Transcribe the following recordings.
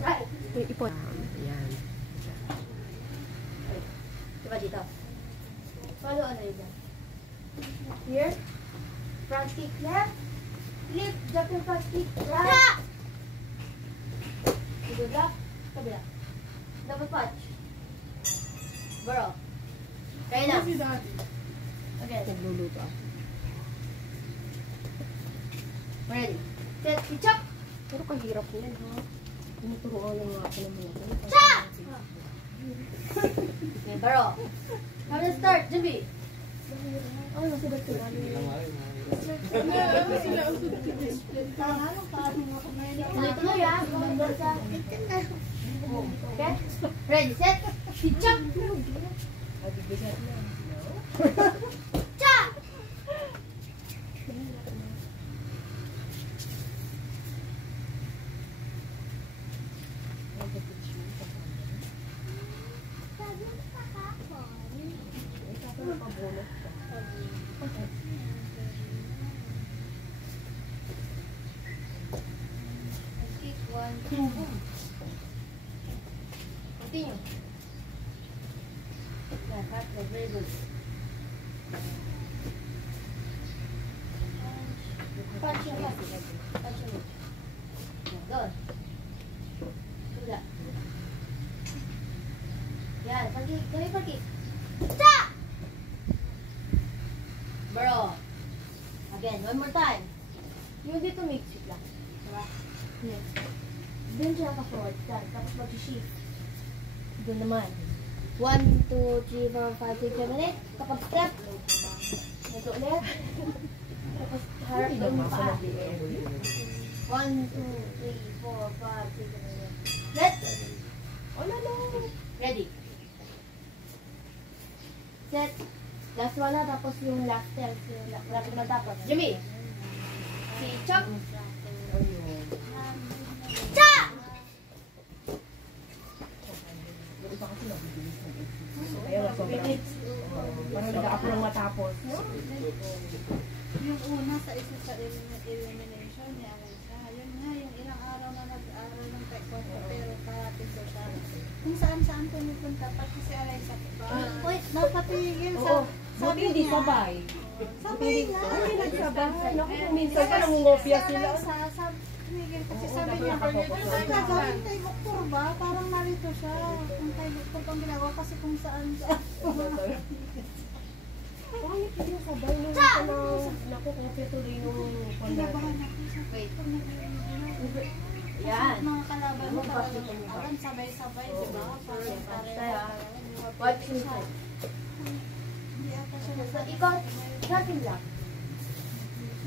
Right. Ipon. Yan. Diba dito? Follow ano yun dyan? Here. Front kick left. Flip. Jump yung front kick right. Good luck. Kabila. Double punch. Bro. Kaya na. Okay. Nagluluto ako. Ready. Set. Chop. Pero kahirap yan, ha? Tinuturuan lang nga ako ng mga ito. Chop! Okay, bro. How to start, Jimmy? Oh, nasibat ko. Tuloy-tuloy, ha? Okay? Ready, set. Chop! Chop! One, two, continue. Yeah, that's very good. Punch your head. Punch your head. Good. Do that. Yeah, pagi, kami pagi. Stop! Bro. Again, one more time. You dito make it lang. Diba? Yeah. Doon siya ka-forward. Tapos mag-shift. Doon naman. 1, 2, 3, 4, 5, 6, 7, 8. Kapag step. Ito ulit. Tapos harap doon yung paa. 1, 2, 3, 4, 5, 6, 7, 8. Let's. Oh, no. Ready. Set. Last one na. Tapos yung last step. Lapit matapos. Jimmy. Si Chop. Chop! Parang nag-a-up lang matapos. Yung una sa isa sa elimination niya, yun nga, yung ilang araw na nag-aaral ng taekwondo pero karating ko siya. Kung saan-saan pumupunta, pati si Alaysa ba? Napatigil sa... Sabi hindi sabay. Sabay nga. Ay, nagsabay. Naku, minsan pa nangungopia sila. Tumigil kasi sabi niya, ang gagawin kay Doktor ba? Parang narito siya. Kung kay Doktor pang ginagawa kasi kung saan siya. Bakit hindi sabay nung isa na nakukopia tuloy nung Kinabahan ako sa Wait. Wait. Yan. Mga kalaban mo parang sabay-sabay, di ba? Parang Kaya, watch your side. hindi ata siya So, ikaw, natin lang.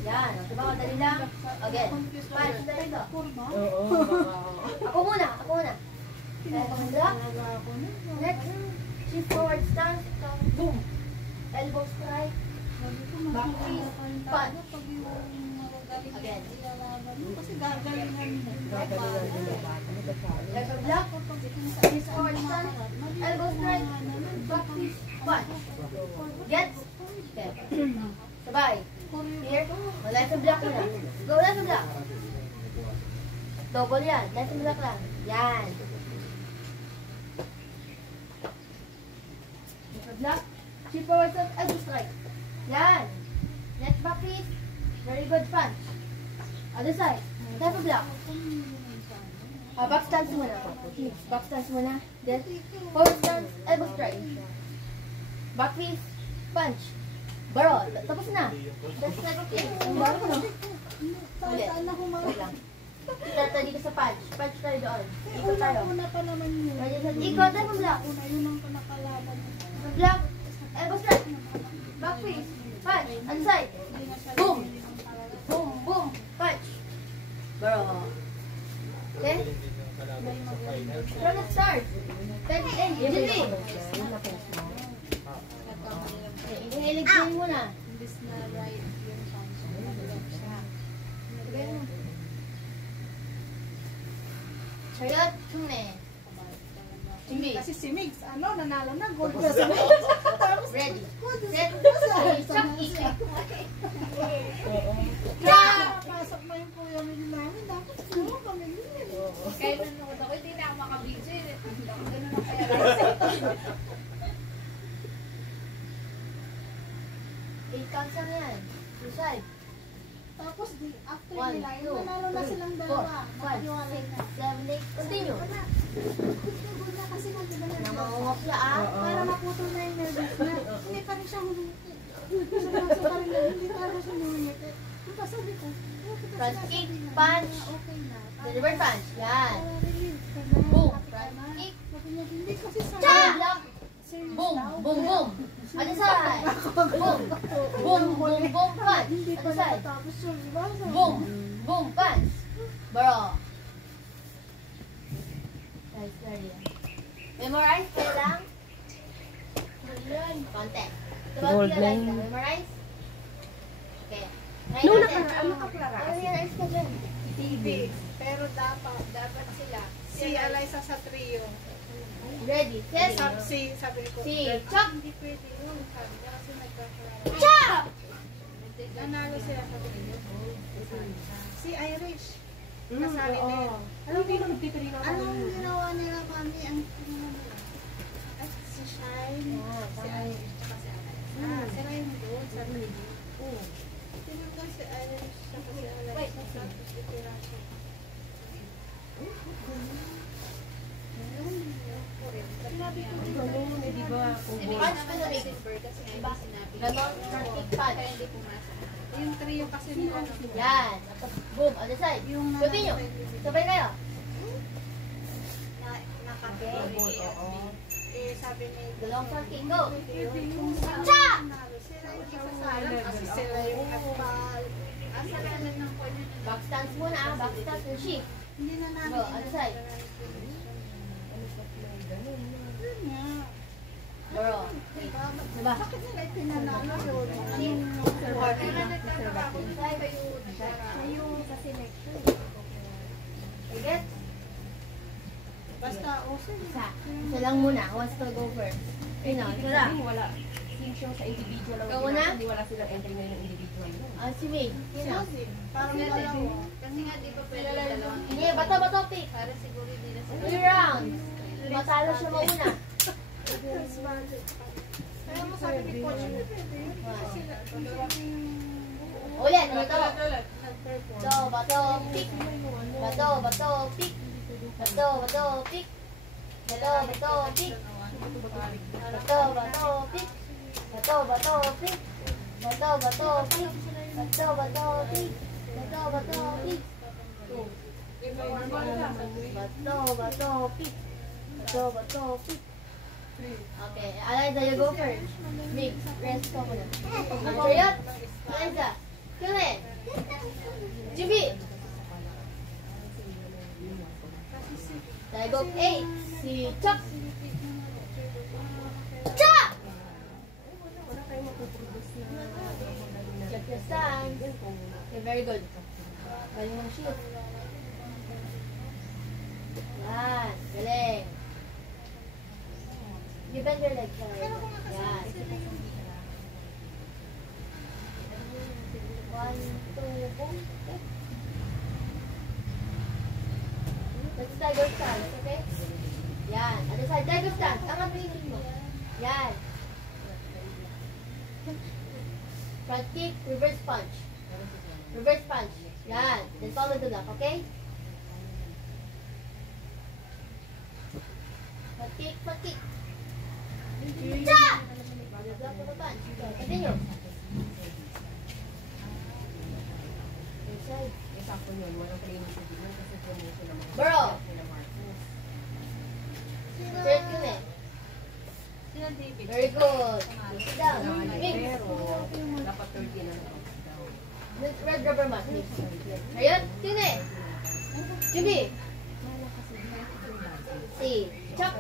Yan. Diba ka dali lang? Again. Punch na ito. kurma. Ako muna. Kaya ka mag-block. Next. Shift forward stance. Boom. Elbow strike. Back twist. Punch. Again. Kasi gagalingan mo. Like a block. Shift forward stance. Elbow strike. Back twist. Punch. Gets? Okay. Sabay. Here. Left and block lang. Go left and block. Double yan. Left and block lang. Yan. Left and block. Shift forward stance. Elbow strike. Yan. Next back twist. Very good punch. Other side. Left and block. Back stance muna. Back stance muna. Then forward stance. Elbow strike. Back twist. Punch. Baro. Tapos na. That's never clear. Baro ko na. Ulit. Saan na Wait lang. Start tayo dito sa punch. Punch tayo doon. Ikot tayo. Una pa naman yun. Ikot tayo sa block. Una yun ang pinakalaban. Block. Elbow strike. Back twist. Punch. On side. Boom. Boom. Boom. Punch. Baro. Okay? From the start. Then end. Jimmy. Ihilig din mo na. Imbis na right yung punch. Nag-block siya. Chariot, tunne. Jimmy. Kasi si Migs, nanalo na. Gold na si Migs. Tapos, Ready. gold na Set. si Chop. Kick. Pasok na yung kuya nila namin. Dapat siguro kami yun. Kaya nanonood ako, hindi na ako makabidyo eh. Ganun ang kaya. 8 counts lang yan. Decide. Tapos, after 1, nila, 2, yung nanalo na silang 3, 4, dalawa. 5, Nakiwalay 6, na. 7, 8. Continue. Gold na kasi nang diba Namangungopla ah. para maputol na yung nervous niya. Hindi pa rin siya humingiti. Sa pa rin lang, hindi pa rin siya humingiti. Tapos sabi ko, Front kick, punch. okay na. Deliver punch. Yan. Para relief ka na. Boom. Happy ka Front na. kick. Sabi niya, hindi kasi sa Jab lang. serious Boom. daw. Boom. Boom. Other side. Boom. Boom. Boom. Boom. Punch. Hindi pa Other side. nakatapos yun, di ba? Sabi Boom. niya, Boom. Punch. Bro. Nice. Very good. Memorize ka lang. Konti. Gold Memorize line. ka. Memorize. Okay. Nung natin. nakaraan, nakaklara kasi. Memorize ka dyan. TV. Pero dapat sila. Si Eliza sa trio. Ready. Set. Sabi ko, Si "Dad, Chop. hindi pwede yun. Sabi niya kasi nagkakalaro. Chop! Nanalo sila sa trio. Si Irish. Kasali din. Alam mo, hindi nagtitrino ako. Anong ginawa nila kami? Ang at si Shine, si Irish, tsaka si Alex. Sila yung doon sa trio. Tinanggal si Irish, tsaka si Alex. Tapos itira siya. Sinabi ko din Ganun, eh, di ba? Punch ko na big. Diba? Ganon. Front kick punch. yung trio kasi nila. Yan. Tapos boom. Other side. Yung Continue. Sabay kayo. nakabili. Sabi ni Dalawang front kick. Go. yung Cha! sila yung kasalan kasi sila yung nagpal. Asalanan ng kanya. Back stance muna ah. Back stance and shift. Hindi na namin. Go. Other side. Yun nga. Bro. Diba? Bakit nila itinanalo yun? Yung sa selection. Get? Basta, sige. Isa lang muna. Who wants to go first? Ayun na. Isa lang. Wala. Team show sa individual lang. Ikaw muna? Hindi wala silang entry ngayon ng individual. Si May. Sino? Parang dalawa. Kasi nga di ba pwede yung dalawang Hindi. Bato pick. para siguro hindi na sila. 3 rounds. Matalo siya mauna. Kaya mo sabi ni Coach, hindi pwede yun. Kasi sila, Ulit. Bato. Bato pick. Bato pick. Bato pick. Bato pick. Bato pick. Bato pick. Bato pick. Bato pick. Bato pick. Bato pick. Okay, Eliza, you go first. Mix, rest ko muna. Mariot, Eliza, kill it. Jimmy. I go 8. Si Chuck. Chuck! Check your stance. Okay, very good. Galing mong shoot. Yan, galing. You bend your legs. Yan. 1, 2, boom. Okay. Let's tiger stance, okay? Yan. Other side, tiger stance. Angat mo yung mo. Yan. Front kick, reverse punch. Reverse punch. Yan. Then follow the block, okay? Front kick, front kick. Cha! Block of the punch. Continue. Inside. Sakto yun, walang training sa dito kasi promotion naman. Bro! Third yun eh. sila David. Very good. Sit down. Mix. Pero, dapat 30 na lang. Red rubber mat. Mix. Ayun. Yun eh. Jimmy. Si. Chuck.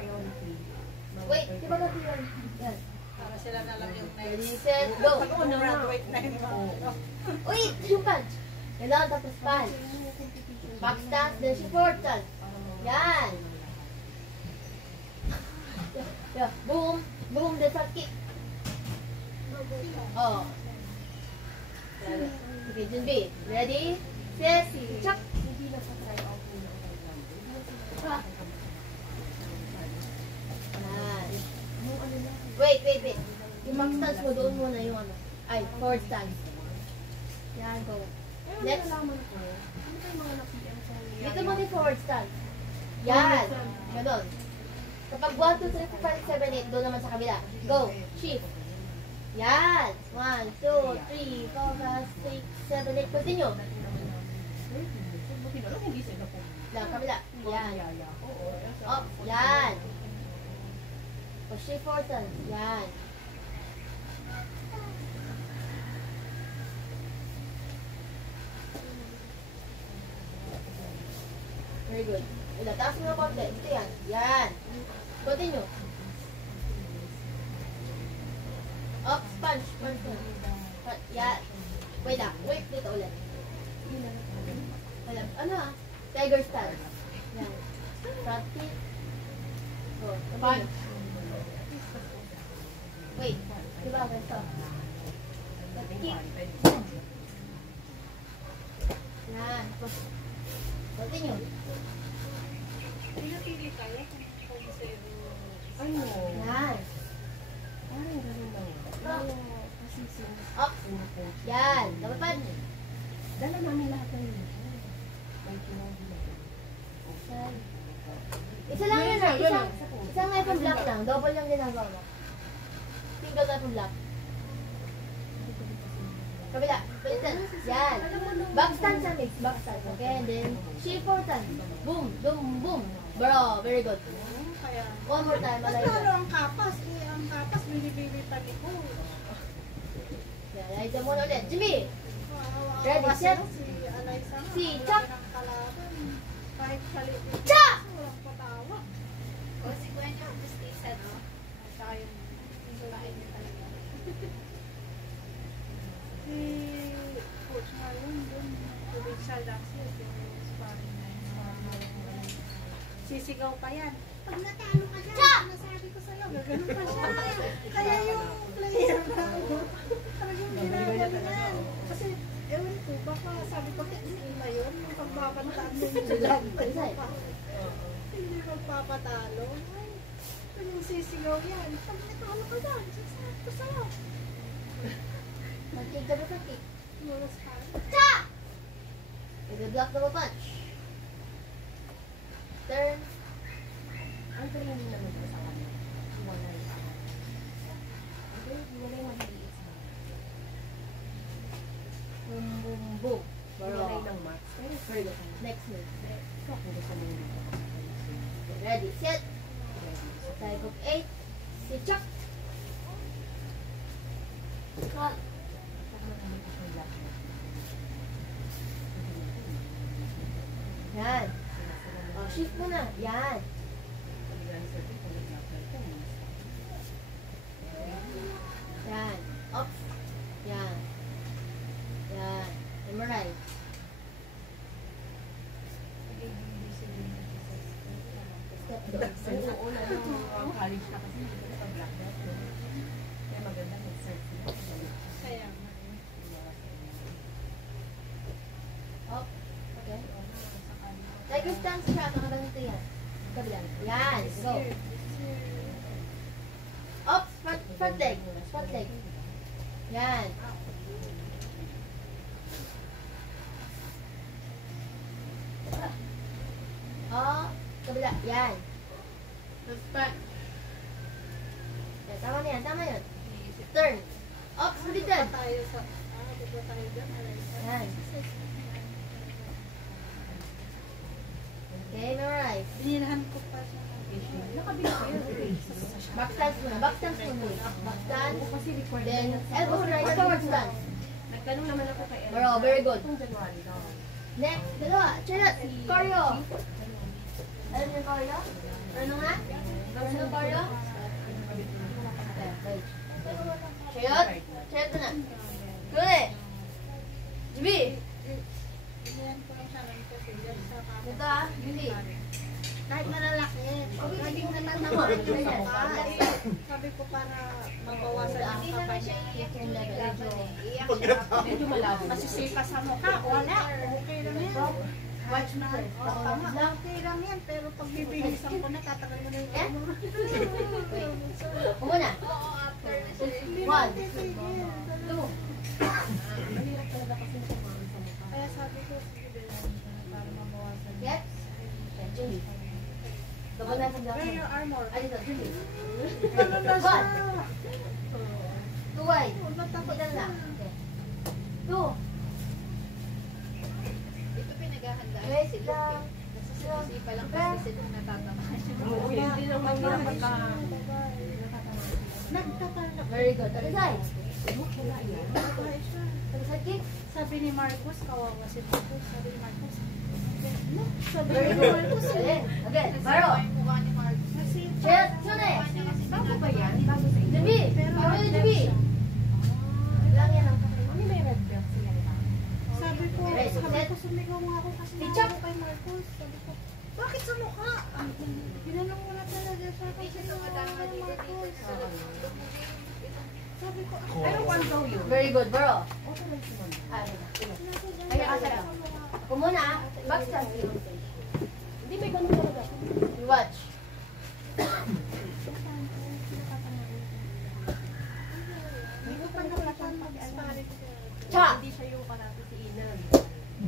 Wait. Di ba natin yun? Yan. Para sila na lang yung Ready, next. set, go. Graduate na yun. Wait. Yung punch. Kailangan tapos punch. Back stance. Then support stance. Yan. wait. Yung back stance mo, doon muna yung ano. Ay, forward stance. Yan, go. Next. Dito mo yung forward stance. Yan. Ganon. Kapag 1, 2, 3, 4, 5, 7, 8, doon naman sa kabila. Go. Shift. Yan. 1, 2, 3, 4, 5, 6, 7, 8. Continue. Lang, kabila. Yan. Up. Yan. O, shift forward stance. Yan. Very good. Taas mo na konti. Ito yan. Yan. Continue. Up, punch. Punch mo. Yan. Wait lang. Wait dito ulit. Alam. Ano ah? Tiger stance. Yan. Front kick. Go. Punch. Wait. Diba? Ganito. Front kick. Yan. Continue. Pinapili kayo kung zero. Ano? Yan. Parang ganun lang. Kasi Up. Yan. Dapat pa. dala namin lahat ng yun. May kinabi na. Isa lang yun ah. Isang weapon block lang. Double yung ginagawa mo. Single weapon block. Kabila. Balitan. Yan. Back stance sa mix. Back stance. Okay. And then, shift forward stance. Boom. Boom. Boom. Bro. Very good. Kaya, One more time. mas Malay lalo na. ang kapas. Ang kapas, binibibi pa ni ko. Yan. Ayos muna ulit. Jimmy. Ready, set? Si Alaysa nga. Si wala Chuck. ng kalaban. Kahit salit. Cha! Walang patawa. O, si Gwen yung justice, no? Tayo. Sulain niya talaga. Si Coach Marlon dun. Tubig sa Daxis. Sparring na yun. Sisigaw pa yan. Pag natalo ka dyan, Cha! sinasabi ko sa'yo, gaganon pa siya. Kaya yung player na talagang ginagalingan. Kasi, ewan ko, baka sabi ko, hindi na yun. Yung pagbabantaan mo yung estudyante mo pa. Hindi magpapatalo. Ay, pag yung sisigaw yan, pag natalo ka dyan, sinasabi ko sa'yo. Mag-kick ka ba sa kick? Mulas ka. Cha! I-block double punch. Turn. Ang galing din naman ko sa kanya. Wala yung pangalan. Wala yung maliit sa kanya. Boom, boom, boom. Wala yung max. Pero Very good. Next move. ikaw kung gusto mo dito. Ready, set. Type of 8. Si Chuck. Cut. Yan. Oh, shift mo na. Yan. Yan. Up. Yan. Yan. Memorize. Step down. Oo, na nung college na kasi hindi ko sa black belt. Kaya maganda mag-start sila. Kaya, Up. Okay. Tiger stance siya. Nakaganito yan. Kabilang. Yan. Go. Up. Front leg. Front leg. Yan. Oh. Kabila. Yan. Yan. Tama na yan. Tama yun. Turn. Up. Sulitan. tayo sa, di ba tayo dyan, Alaysa? Yan. Okay. Memorize. Binilhan ko pa siya. Nakabili ko yun. Back stance muna. Back stance muna. Back stance. Kasi required Then, na yan. elbow strike. Forward stance. Nagtanong naman ako kay Bro, very good. Itong January daw. Next, dalawa. Charot. Choreo. Alam niyo yung choreo? Ano nga? Ano yung choreo? Charot. Charot mo na. Kuli. Jibi. Binilhan ko lang siya lang kasi dyan sa kapit. Ito ah. Jibi. Kahit malalaki, laging natatamaan yung sapat. Sabi ko para mabawasan ang Hindi naman kapay siya niya. iiyak yung laban eh. Iiyak siya. Medyo malabo. Kasi sipa sa mukha, wala. Okay lang yan. Watch na. Tama, okay lang yan. Pero pag bibihisan ko na, tatagal mo na yung Eh? ano. Kumuna. Oo, after Jimmy. Double knife and black Where knife. your armor? Ay, ito, Jimmy. Ano na siya? Two wide. Kita na. Okay. Two. Ito pinaghahandaan Wait si lang. Luke. Nasasisi pa lang kasi sila natatamaan. Hindi naman nila pagka... Nagtatalak. Very good. Other side. Babae siya. Other side kick. Sabi ni Marcos, kawawa si Marcos. Sabi ni Marcos, sabi Very ni good. Marcos, Again. Again. Baro. Yung mukha ni Mark. kasi Chest. Sune. Bago ba yan? Bago sa inyo? Jimmy. pero Baro yung Jimmy. siya. Lang yan ang Mami, may red belt sila nila. Sabi ko, Right, sabi set. ko, sumigaw nga ako kasi Teacher. nakuha kay Marcos. Sabi ko, bakit sa mukha? Ginanong mo na talaga siya Hindi kasi siya tumatama nakuha kay dito dito. Marcos. Sabi ko, Pero one daw yun. Very good, bro. Okay lang si Mami. Kaya ka lang. Ako muna, ah. Backstand. Hindi, may ganun talaga. You watch. Hindi ko pa nakita mag-sparring. Cha! Hindi siya yung karate si Inan.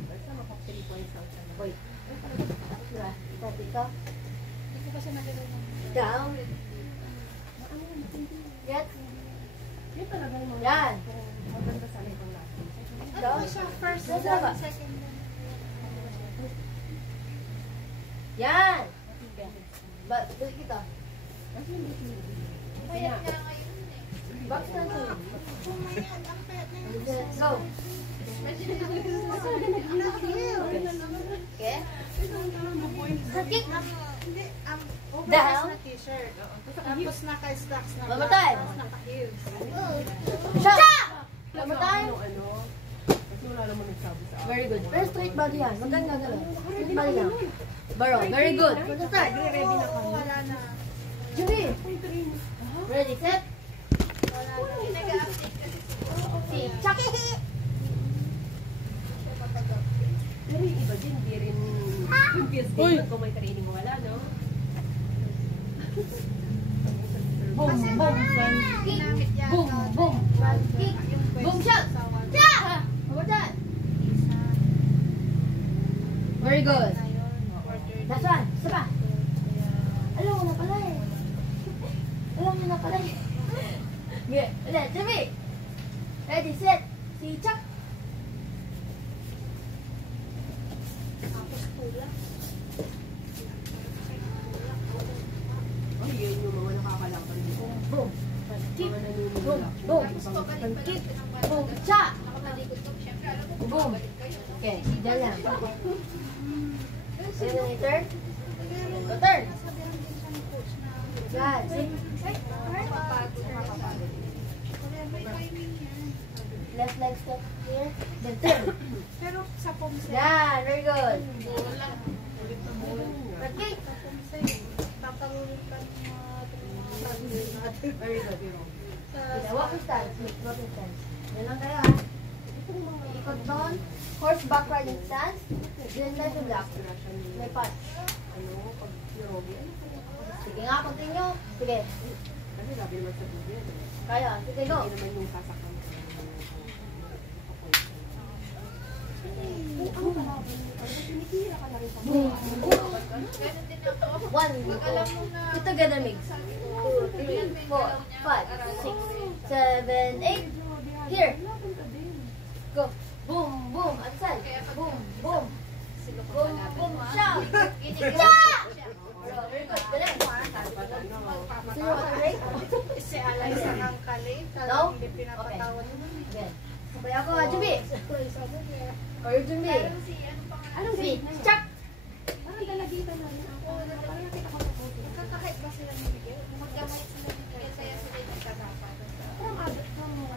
Basta maka 3 points out siya. Boy. Diba? Ito, dito. Hindi ko pa siya nagano'n. Down. Get. Yun talaga yung mga... Yan. Maganda sana itong natin. Down. Ano siya? First Nasa one, ba? second one. Yan. Ba, dito kita. Payat nga ngayon eh. Backstand to. Pumayag ang pet na yun. Go. Okay. Kick. Hindi, Down. oversize na t-shirt. Tapos naka-stocks na One more black, time. tapos naka-heels. Shot. One more time. Ano? Kasi wala naman nagsabi sa akin. Very good. Pero straight body yan. Huwag kang gagalaw. Straight body lang. Baro. Very good. Let's start. Oo, wala na. Jimmy. Ready, set. Nag-a-update kasi Si Chuck. Pero yung iba din, hindi rin... Yung PSG, kung may training wala, no? Boom, boom, front kick. ginamit yan. Boom, boom, front kick. Boom, shot. Cha! Over that. Very good. Last one. Isa pa. Alam mo na pala eh. Alam mo na pala eh. Okay, ulit. Jimmy. Ready, set. Si Chuck. Tapos tulak. Oh, yun yung mga nakakalaban dito. Boom. Front kick. Mga Boom, nanunulak. boom. Tapos pabalik Front pa kick. lang ng Boom, bata. cha. Nakatalikod ko. Siyempre, alam mo, Boom. bumabalik kayo. Okay, dyan lang. Ano yung turn? Go turn. Sabihan din siya ng coach na Yan. Sing. Mapapagod. may timing yan. Left leg step here. Then turn. Pero sa pomse, Yan, very good. Bola. Front kick. sa pomse, tatalulog ka ng mga sabi natin. Very good. Sa Okay, walking stance. Walking stance. Yan lang kayo ha. Ikot doon. Horse back riding stance. Then left to block. May punch. Ano, pag narobi, ano kaya? Sige nga, continue. Sige. Kasi sabi naman sa video, Kaya. Sige, go. hindi naman yung sasakang ano ka na? Tinitira ka na rin sa Boom. Boom. Ganun din ako. One. Pag alam mo na, Two together mix. sabi ko, 2, 3, 4, 5, 6, 7, 8. Here. Go. Boom, boom. Outside. Boom, boom. sila ko Boom, malapit boom. mo. Shout. Ginigil Cha! siya. Bro, very good. Galing. Gusto nyo mag-break? si Alay sa angkali, No? talagang hindi pinapatawan yun. Again. Sabay ako, Jimmy. Sabi niya, Or Jimmy. Parang si, ano pa nga? Anong Si grade na yan? Chuck. Parang dalagitan na rin ako. Parang nakita ko sa photo. Kakahit ba sila ni Miguel? Magkamay sila ni Miguel, kaya sila yung nagkadapat. Parang abot ng mga...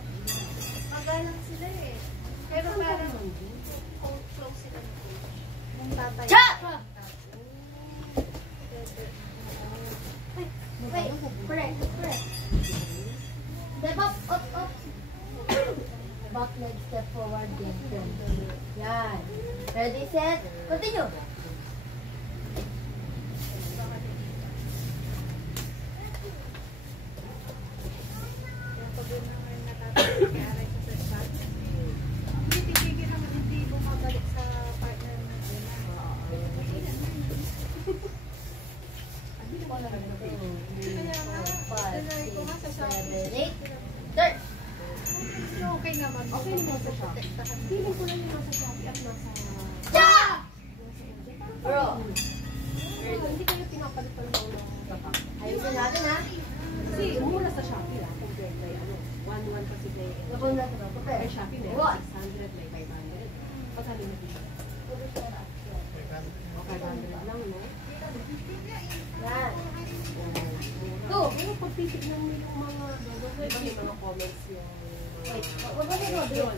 Magalang sila eh. Pero parang close sila ni Coach. yung tatay. Chuck! Wait, correct, correct. Step up, up, up. Back leg, step forward, then turn. Yan. Ready, set, continue. Yung pag yun naman natatawag kay Alay sa first batch, hindi titigil naman, hindi bumabalik sa partner na yun. lang ito. Kaya nga, tinry ko nga sa Shopee. 7, 8. Third. Okay naman. Okay naman sa Shopee. Feeling ko lang yung nasa Shopee at nasa... Stop! Bro. Hindi kayo pinapalitan lang ng gabak. Ayusin natin ha. Kasi mura sa Shopee lang. Compared kay ano, 1-1 kasi may... Napon natin ang Kay papel. Shopee may What? 600, may 500. Pagkali na dito. O 500 lang, no? Yan. Two. Pero pag titignan mo yung mga, diba may mga comments yung... Wait, wag mo din mo Yun.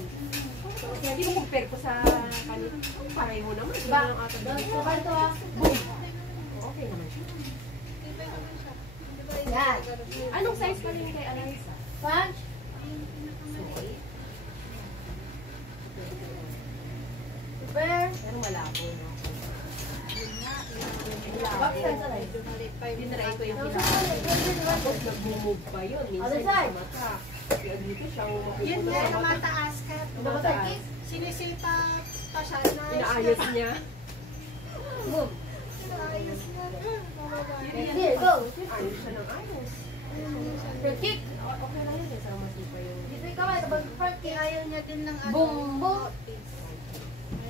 So, hindi mo compare ko sa kanila. Pareho naman. Yun Ba? lang ata Doon dito. sa kanto ha. Boom. Okay naman siya. Yan. Anong size pa rin kay Alaysa? Punch. Small. Prepare. Pero malabo, no? Back side sa right. Tinry ko yung Tapos pinaka. Tapos nag-move pa yun. Minsan Other yung side. sa mata. Kaya dito siyang Yun nga, na mataas ka. Diba ba tayo? Sinisita pa siya na. Inaayos niya. Boom. Ayos na. Here, go. Ayos siya ng ayos. Front kick. Okay lang yun. Isang masipa yung... Dito yung kamay. Tapos front kick. Ayaw niya din ng ano. Boom, boom.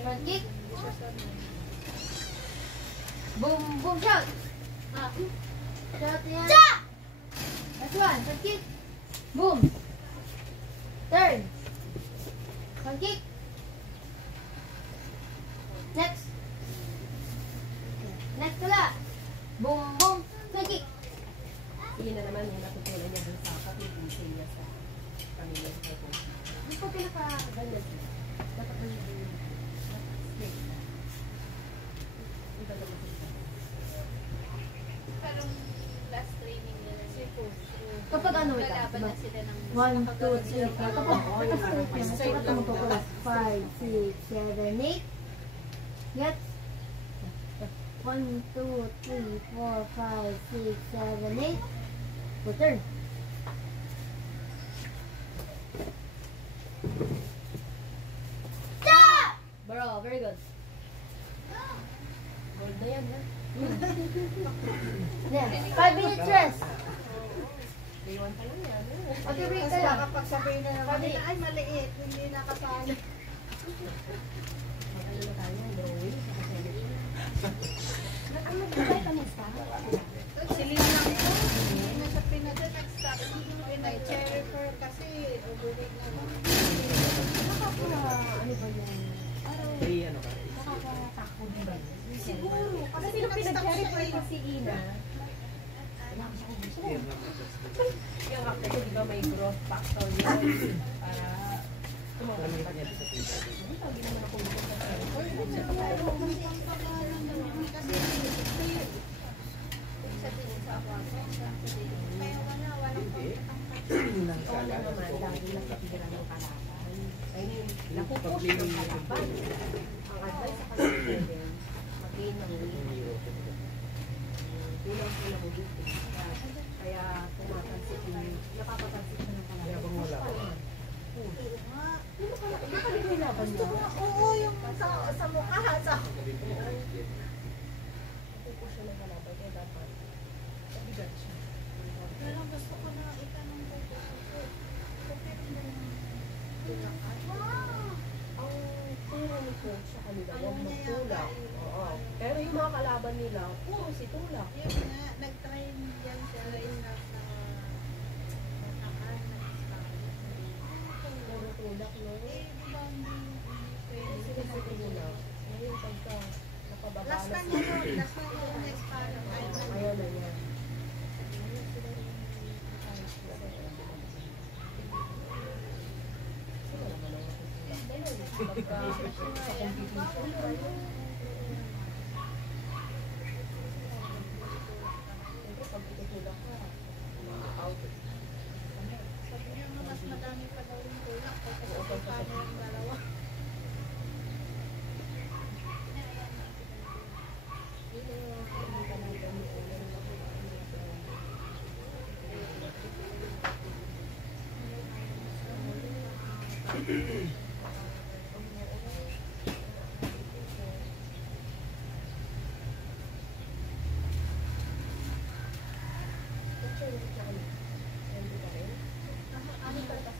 Front kick. Boom, boom, shot. Shot yan. Last one. Front kick. Boom. Turn. Front kick. Next. Next wala. Boom, boom. Front kick. Sige na naman yung natutunan niya dun sa kapitisin niya sa pamilya sa po. Ano po pinaka-ganda siya? Dapat ba yung straight? Ang ganda mo siya. Parang last training nila. Kapag ano, wait Lalaban lang. na sila ng 1, 2, 3, 4. Kapag straight lang po. 5, 6, 7, 8. Get. 1, 2, 3, 4, 5, 6, 7, 8. Go turn. Stop! Bro, very good. Gold na yan, ha? Then, 5 minutes rest. Day 1 pa lang yan. Okay, break Kasi ka lang. kapag sabihin na naman nila, ay maliit, hindi nakasali. Ano na tayo? Drawing? Sa kasali. Ano ba tayo kamusta? Silin lang ko. Hindi na siya pinadala. Nag-stop. Pinag-cherry fur kasi ubuhin na lang. Ano ba yung... Nakakatakbo din ba? Siguro. Kasi sino pinag-carry ko yung si Ina? Yung after ko, di ba may growth factor yun? Para tumagal pa niya sa pizza. Hindi naman ako gusto sa Kasi sa tingin sa ako. Kaya walang ikaw na naman, lagi lang sa tira ng kalaban. I mean, napupush ng kalaban. Ang advice sa kanila din, mag-gain ng win. Yun ang pinabubuti. Kaya tumatansit yung, napapatansit siya ng kalaban. Kaya bang wala ba? Nakalik may laban niya. Oo, yung sa mukha. Napupush siya ng kalaban, kaya dapat mabigat siya. Pero gusto ko na itanong ko. Ang turo ni coach sa kanila, huwag magtulak. Oo. Pero yung mga kalaban nila, puro si tulak. Yun nga, nag-train yan siya na nakaan na Puro tulak, no? eh, di ba hindi pwede Kasi sila sa tulak. Ngayon, pagka nakababa last na niya nun, last na niya yung Espano. Ayaw na niya. Pagka sa competition, siyempre, pag tutulak ka, ma-out. Sabi niya nga, mas madami pa daw yung tulak kasi sa Espano yung dalawa.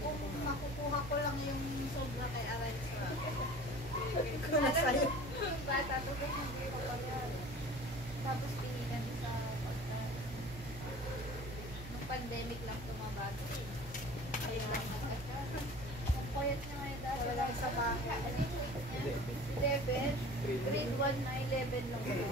Kung makukuha ko lang yung sobra kay Aranza. Ko na sa'yo. Bata, tapos hindi ko pa yan. Tapos pilihan sa pagkain. Nung pandemic lang tumabado eh. Ayun lang nagkakaroon. Ang payat niya ngayon dati. Wala sa bahay. Ano yung weight niya? 11. Grade 1 na 11 lang siya.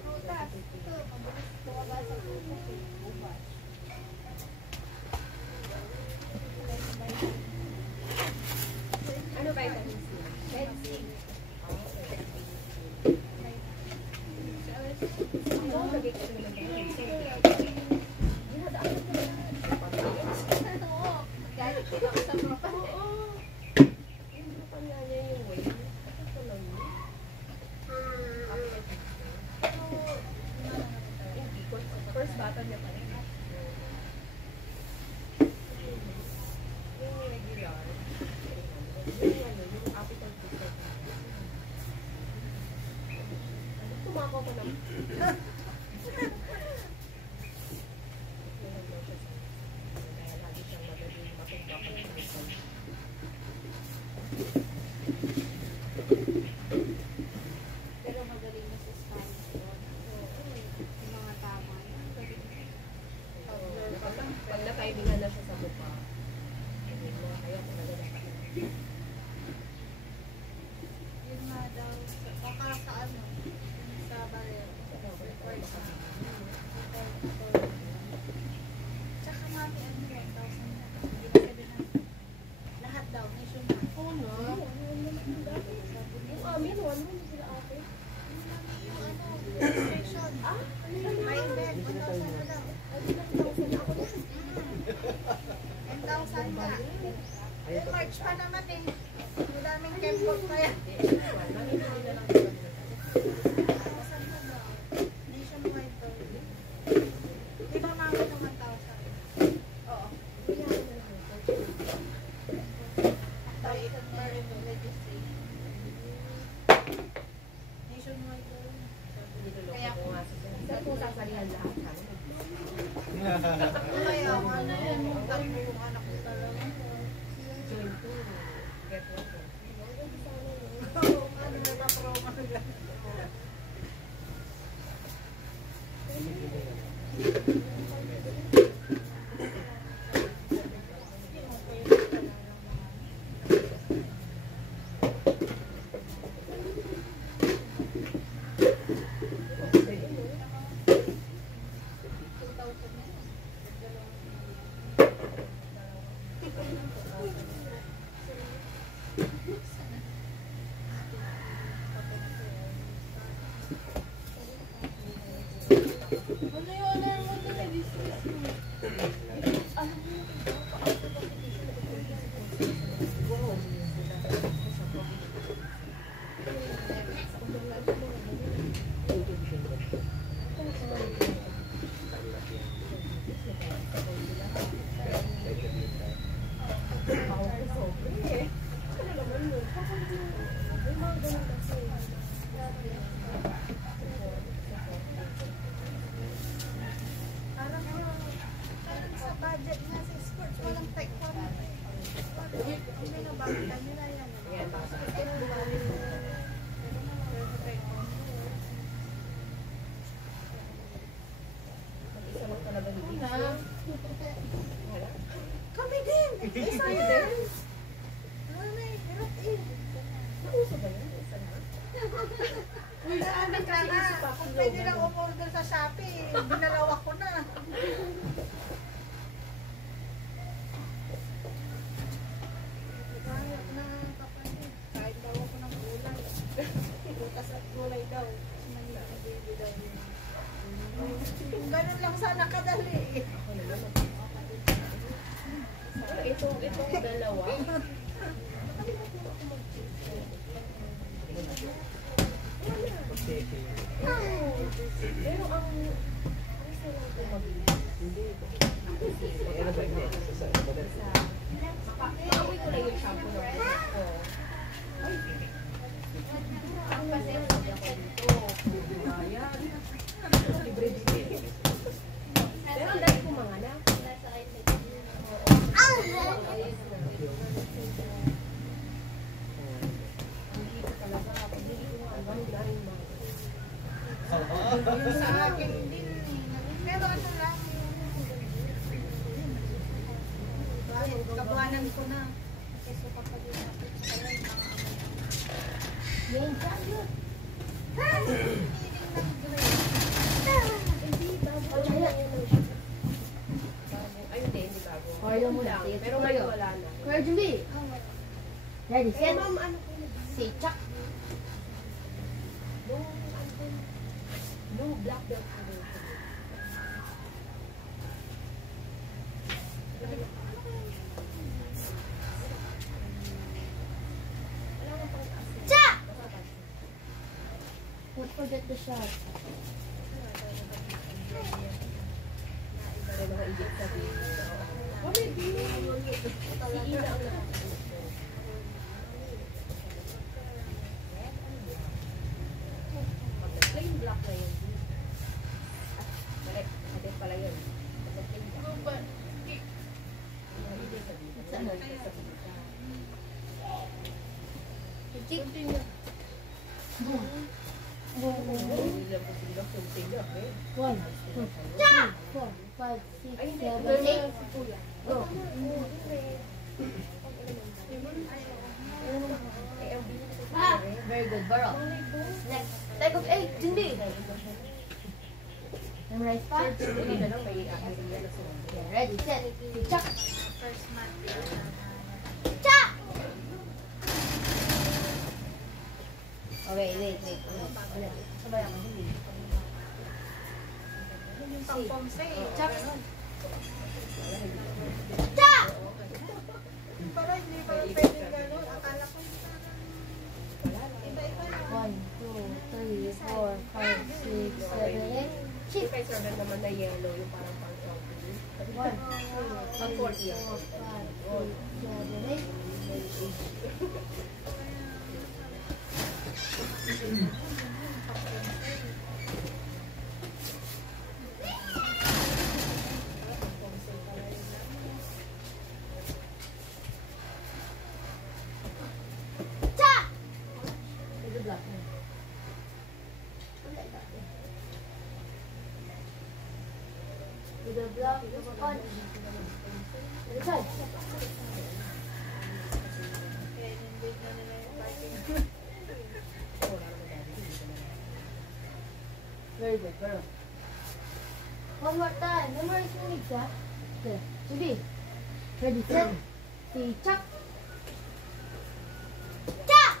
Prutas. Ito, mabilis tumaba sa prutas eh. Ubas. Ano vitamin C? Red zinc. Ano, lagay ko naman vitamin C. Oo, magalit din ako sa prutas eh. Hindi pa nga niya yung weight. Ano ko lang yun? Hindi ko. First battle niya pa rin. Yung regular. Yung ano, yung appetite booster. Tumako ko ng... Kaya lagi siyang magaling matutok ng result. Pero magaling na sa Spanish yun. Yung mga tama. Galing. Pag nakaibigan na siya sa mukha, kaya talaga dapat. Yun nga daw. Baka sa ano. Sa baril. Tsaka mami, ano 1,000 na. Hindi na sabi na. Lahat daw, nationwide. Oo na. Yung amin, one mo sila ate. Yung ano, registration. May event, 1,000 na daw. 10,000 ka. Eh, March pa naman eh. Madaming kempot pa yan. 1,000 na daw. Nationwide daw. Di ba mami ng 1,000? Oo. Nationwide daw. Kaya ko nga sa kung sasalihan lahat sa amin. Kaya nga na yan. Yung tatlo yung anak ko talaga. Join to. Get what? Oo, ano may pa-promo nila. Parang sa budget nga sa sports, walang taekwondo. Hindi na bakit kami na yan. Isa lang talaga hindi. Kami din! Isa din! Ano hirap eh. Nauso ba yun? Isa lang? Uy, saan ka na? Kung pwede lang umorder sa Shopee, binalawa ko na. Kahit na kapatid, kahit daw ako ng gulay. Butas at gulay daw. Maliit na baby daw yun. Kung ganun lang sana kadali eh. Ako naman. Itong dalawa. Pero ang isa lang ito mabilis. Hindi. Pinagdaanan ko na. Kasi suka pa din ako. Tsaka yun, mga amoy. Yan, champion. Ayun din, hindi bago. Oreo muna. Lang, Sige, pero Oreo. ngayon wala na. Kuya Jumbi. Ready, Eh, set. ma'am, ano po? Si Chuck. Blue black belt po din. Chuck! Don't forget the shot. May mga ibig sabihin. Oh, may bini. Si Ina ang nakakita. Plain black na yun. Balik. Hadit pala yun. Plain black. Saan na? One, two, three, 4, 5, 6, 7, 8. Go. Very good, Baro. Next. Type of 8, Jindi. Memorize pa? Hindi na lang may area na sila. Okay, ready, set. Si Chuck. First month. Chuck! Okay, wait. Ulit. Sabay ako, Jindi. Yung pang-pomse eh. Chuck. Chuck! Pero hindi pa pwede gano'n. Akala ko iba-iba lang. 1, 2, 3, 4, 5, 6, 7, 8. Yung kay servant naman na yellow, yung parang pang-shopping. 1, 2, Pag 40 yan. 4, 5, 6, 7, 8. Chuck! Good luck. With the block, punch. To the side. Kaya in-invade na nila yung parking. Very good, bro. One more time. Memorize mo mix, ha? Okay. Sige. Ready, set. Si Chuck. Chuck!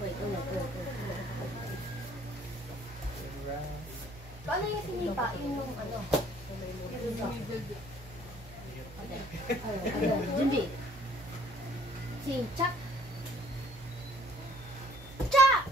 Wait. Paano yung sinipa? Yung ano? Okay. Jimby. Si Chuck. Chuck!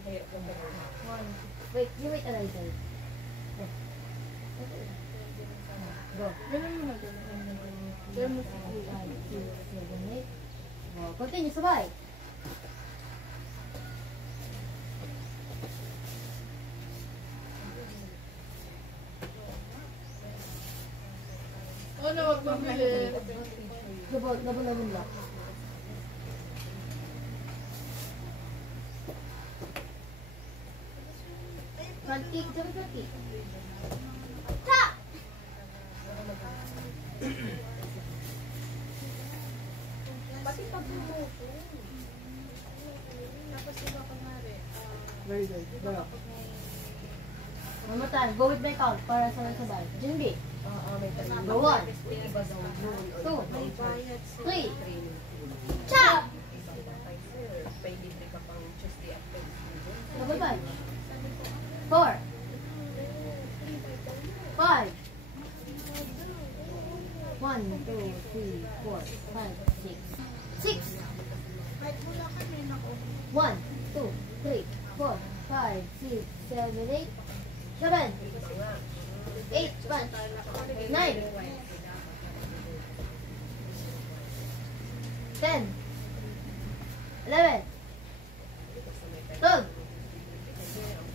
One. Wait, you wait a little. Go. Ganun mo na, ganun mo si Kuya. 5, 6, 7, 8. Go. Continue, sabay. Ano, wag pambili. Double lock. Front kick, double front kick. Tap! Pati pag lumuto. Tapos iba kunwari. Very good. Go. One more time. Go with my count para sabay-sabay. Jinbi. Go 1, 2, May bayad sa 3. Chop! Double punch. 4, 5. 1, 2, 3, 4, 5, 6. 6. kahit mula kami nako. 1, 2, 3, 4, 5, 6, 7, 8. 7. 8 punch. 9. 10. 11. 12.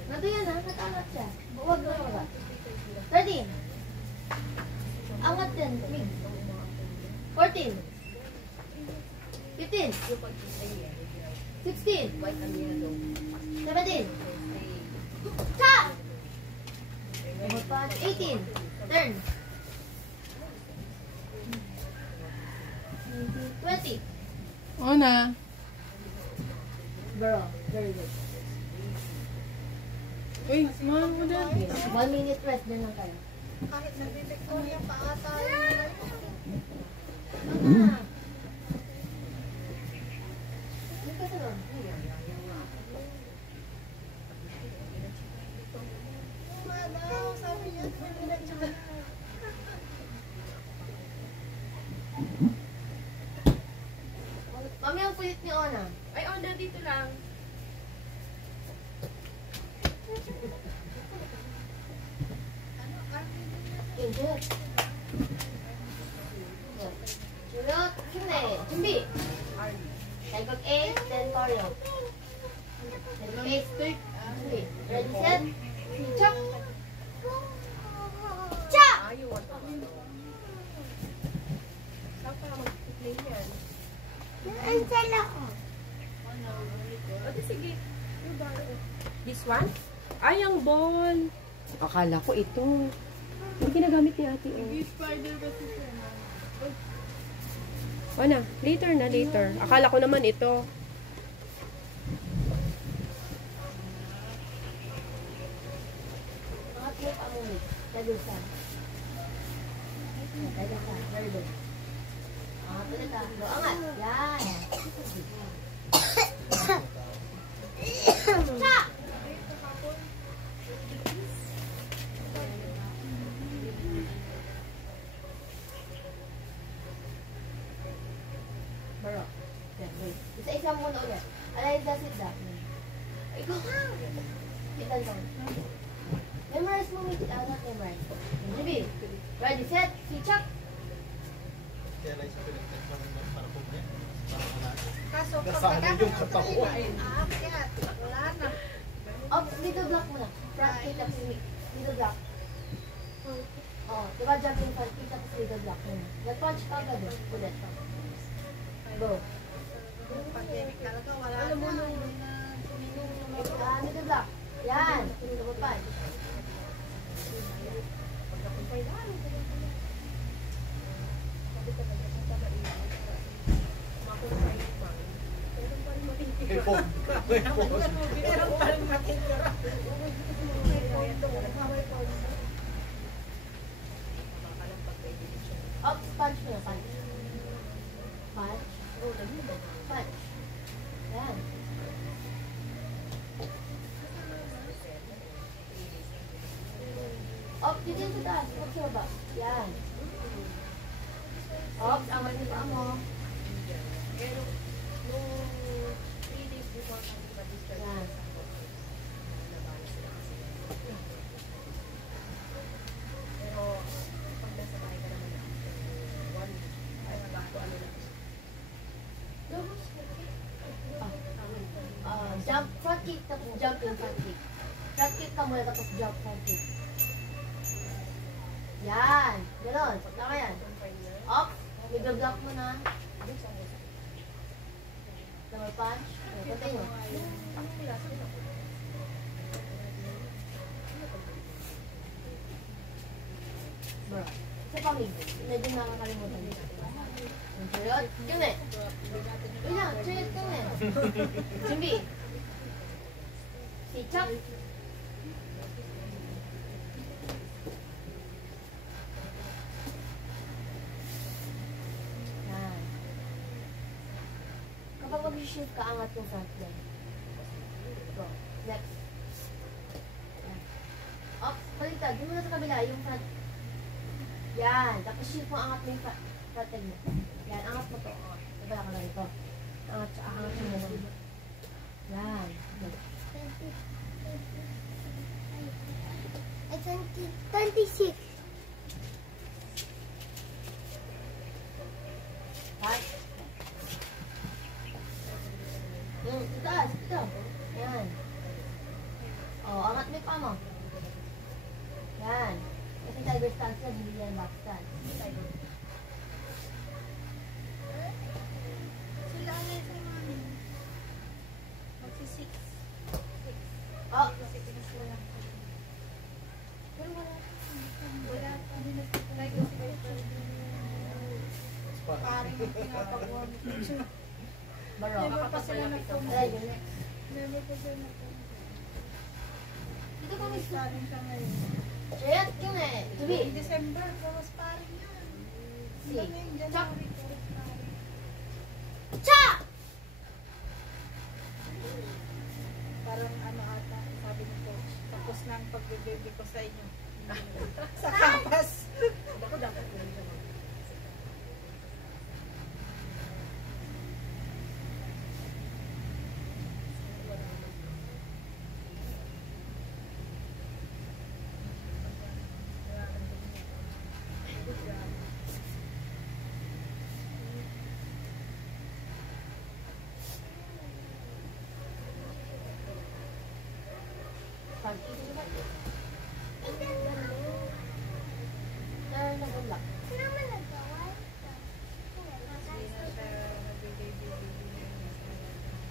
Nato yan ha, natalat siya. Huwag na ba? 13. Angat din. 14. 15. 16. 17. Cha! 18. Turn. 20. Una. Bro, very good. Uy, ma'am, una. 1 minute rest din lang kayo. Kahit nag-Victoria pa ata. Ah. Ano ka sa doon? Madaw, sabi niya, pinag-tsaka. Mami, ang kulit ni Ona. Ay, Ona, dito lang. Injut. Julot. Kimne. Jumbi. Tagbag 8, then Torio. Tagbag 8, third. Jumbi. Ready, set. Chak. Chak! Ayaw, wala. Saan pa mag-play yan? Ang sala ko. O, di sige. This one? Ay, ang ball. Akala ko ito. Yung ginagamit ni ate. Spider kasi siya. O na, later na, later. Akala ko naman ito. Mga plate ang ulit. Tadusan. Tadusan. Very good. Tulit ah. Go, angat. Yan. Chak! Bro. Yan, wait. Isa-isa muna ulit. Alayda, sit down. Ikaw ka. Itan down. Memorize mo, Miki. Not memorize. Jibi. Ready, set. Si Chuck. Kaso Nasaan pag yung katawan? aakyat, wala na. Oh, middle block muna. Front kick tapos middle block. Oh, diba jumping front kick tapos middle block muna. Nag-punch ka agad eh. Ulit. Go. Pandemic talaga, wala na. Hindi na tuminom yung mga Middle block. Yan. Double punch. May phone. May phone. meron pa rin matitira. Up, punch muna, punch. Punch. Punch. Yan. Up, dito sa taas. Up sa baba. Yan. Up, angat yung paa mo. Pero, nung 3 days before kami ma-discharge Yan. Pero, pag nasa bahay ka naman na, 1 week, ay bago ano na. Jump, front kick, tapos jump yung front kick. Front kick ka muna, tapos jump front kick. Yan. Ganon. Tama yan. Up. Middle block mo na. Double punch. Continue. Bro. Isa pa, Mig. Medyo nakakalimutan dito. Ang chariot. Yun eh. Yun lang. Chariot yun eh. Jimmy. Si Chuck. Yan. Kapag mag-shift ka, angat yung front leg. Go. Next. Yan. Up. Baliktad. Doon mo na sa kabila. Yung front. Yan. Tapos shift mo, angat mo yung front leg mo. Yan. Angat mo to. Kabila ka na ito. Angat mo na lang. Yan. I 26. Punch. Taas. Ito. Yan. Oh, angat mo yung paa mo. Yan. yung tiger stance na, hindi yan back stance. Tiger. Sila alay sa mga magsi-6. Oh! Pero wala pa din paring ang pinapagawa mo. Baro. Never pa sila nagpunta. Alay, yun next. Never pa sila nagpunta. Dito kami sa... Paring siya ngayon. Shit, yun eh. Tubi. In December, gawas paring yan. Si. Ano yung January, gawas paring. Cha! Parang ano ata, sabi ni coach, tapos na ang pagbibigay ko sa inyo. Sa campus. Ako dapat yun naman.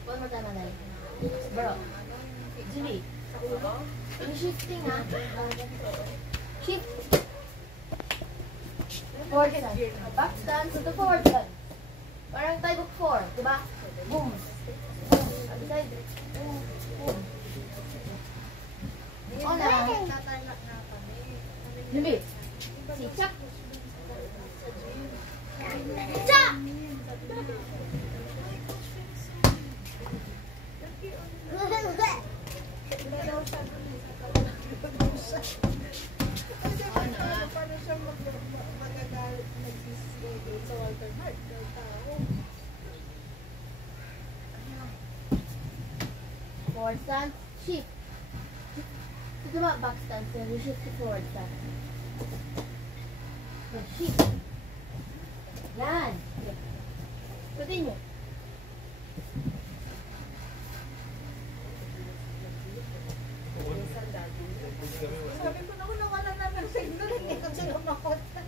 One more time, Alay. Bro. Jimmy. Yung shifting ha. Shift. Forward stance. Back stance to the forward stance. Parang type of 4, diba? Boom. Boom. Other side. Boom. Boom. Oh na. Tatarnak na kami. Jimmy. Si Chuck. Chuck! Wala daw siya dun sa paano siya magagalit mag-schedule sa Walter Hart ng tao. Forward stance. Shift. Ito ba back stance? Then shift to forward stance. Then shift. Yan. Continue. Sabi ko na wala na ng signal, hindi ko sila makota.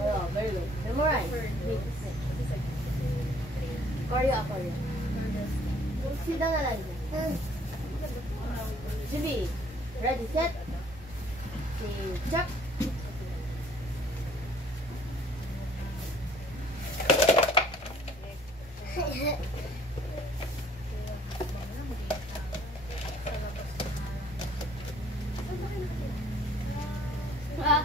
Oh, very good. Memorize. Choreo, choreo. Sit down na lang. Jimmy. Ready, set. Si Chuck. Ah.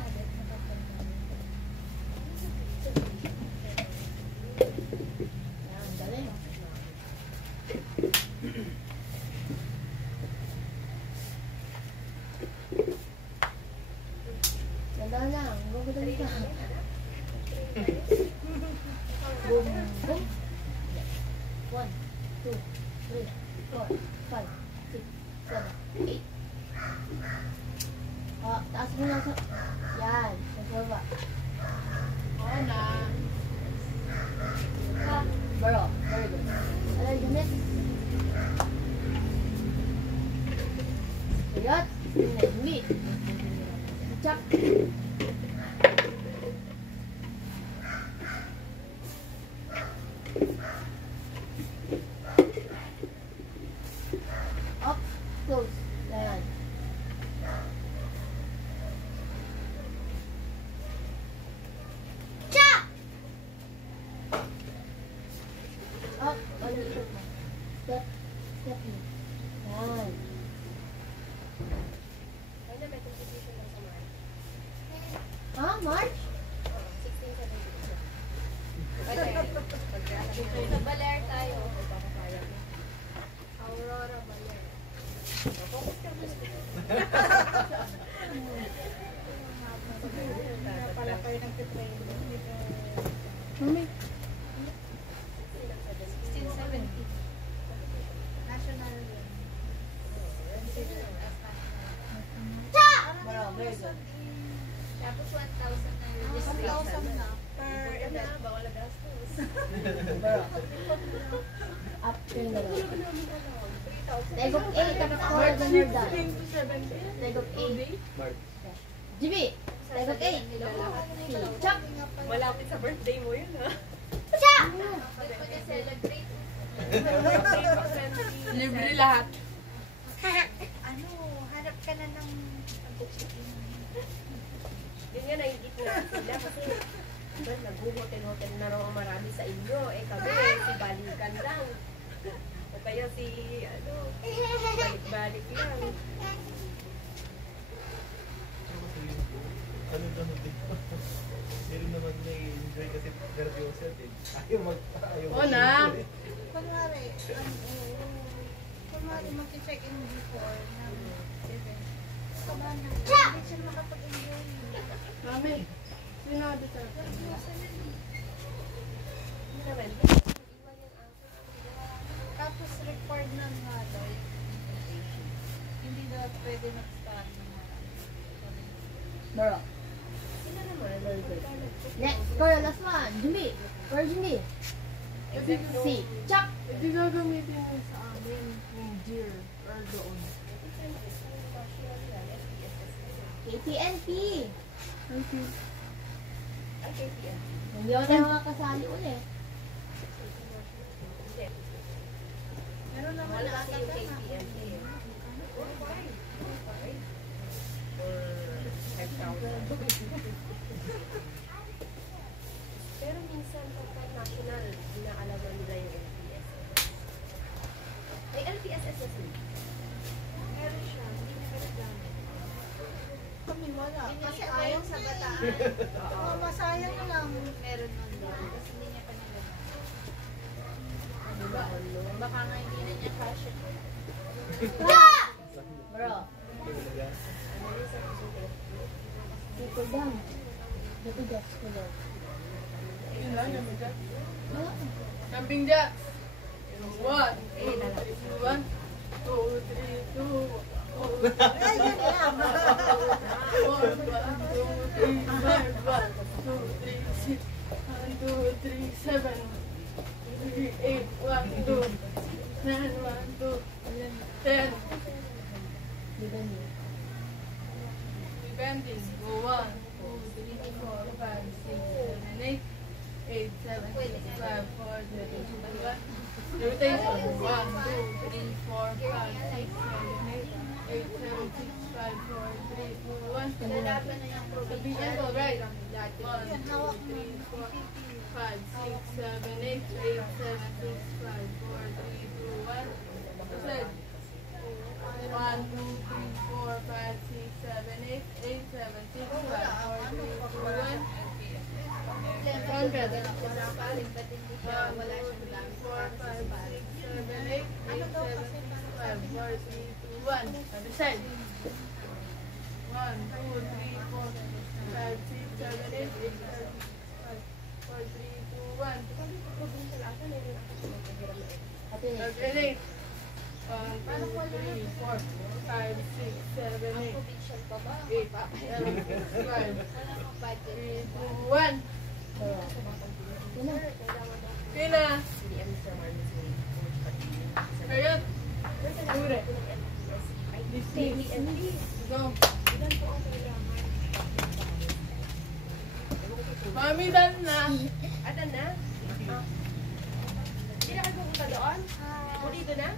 Yan, galing. Ganda lang. Gugudali ka. Boom, boom. 1, 2, 3, 4, 5, 6, 7, 8. Ah, taas mo lang sa... Yan. Sa baba. Oo na. Ah, bro. Very good. Alay, ganit. Sayot. Meat. Chop. Up. Close. Yan. Chop! Up. Ulikot mo. Step. Step mo. Yan. Ay na may competition lang sa March. Ha? March? 16, 17. Sa Baler tayo. Papapayag. Aurora Baler. Kaya pala kayo nagtitrain. Hindi ka... Mami. 16, 17. National yun. Bro, very good. Tapos 1,000 na registration. 1,000 na per Wala event. na, bawal na gastos. After na lang. 3,000. Leg of 8, tapos 4, then you're done. 16 to 17. Leg of 8. Mark. GB, leg of 8. Chuck! Malapit sa birthday mo yun, ha? Chuck! Hindi ko na-celebrate. Birthday mo, 20. Libre lahat. Ano, hanap ka na ng Yun nga, naigit nga sila kasi nag-hotel-hotel na raw ang marami sa inyo. Eh kami, si balikan lang. O kaya si, balik-balik lang. Ano naman din. Hindi rin naman na-enjoy kasi nervyoso din. Ayaw Oo na. kunwari mag-check-in before ng event. Kabahan na. Hindi siya makapag-enjoy. Mami, sinabi sa akin. Hindi naman. Tapos record na nga daw yung invitation. Hindi daw pwede mag-stand ng marami. Bro. Sila naman, very good. Next, Cora, last one. Jimmy. Cora, Jimmy. C. Chuck! Hindi gagamitin mo sa amin yung gear or doon. KTNP. Thank you. Hindi ako tayo makakasali ulit. Meron naman Wala na kasi yung KPMG. Pero minsan pagka national, inaalaman nila yung LPSS. May LPSS na sila. meron siya. Hindi na ginagamit. Kami wala. Kasi Kasi ayaw sa bataan. Oo, masayang lang. Meron nun doon. Kasi hindi niya pa nalaman. Ano? Baka nga hindi na niya cash it. Bro. People down. Dito jacks ko daw. Yun lang, yung mga Wala. camping jacks. 1, 2, 3, 1, 2, 3, 2, 10. Di ba niyo? Depending. Go 1, 2, 3, 4, 5, 6, 7, 8, 8, 7, 6, 5, 4, 3, 2, 1. Rotation. 1, 2, 3, 4, 5, 6, 7, 8, 8, 7, 6, 5, 4, 3, 2, 1. Nalalaban na yung Sabihin provincial. ko, right? 1, 2, Yan, hawak mo. 3, 4, 5, 6, 7, 8, 8, 7, 6, 5, 4, 3, 2, 1. Proceed. 1, 2, 3, 4, 5, 6, 7, 8, 8, 7, 6, 5, 4, 3, 2, 1. Wala pa rin, ba't hindi siya, wala siyang gamit. 4, 5, 6, 7, 8, 8, 7, 6, 5, 4, 3, 2, 1. Other side. 1, 2, 3, 4, 5, 6, 7, 8, 8, 7, 6, 5, 4, 3, 2, 1. Ate, Alternate. 1, 2, 3, 4, 5, 6, 7, 8, Provincial pa ba? 8, 7, 6, 5, Wala nang budget. 3, 2, 1. bro. Yun na. Okay na. Hindi ang Mr. Marlon sa Ayun. Ure. Go. Mami, done na. Atan na? Hindi na kayo pupunta doon? Pulido na?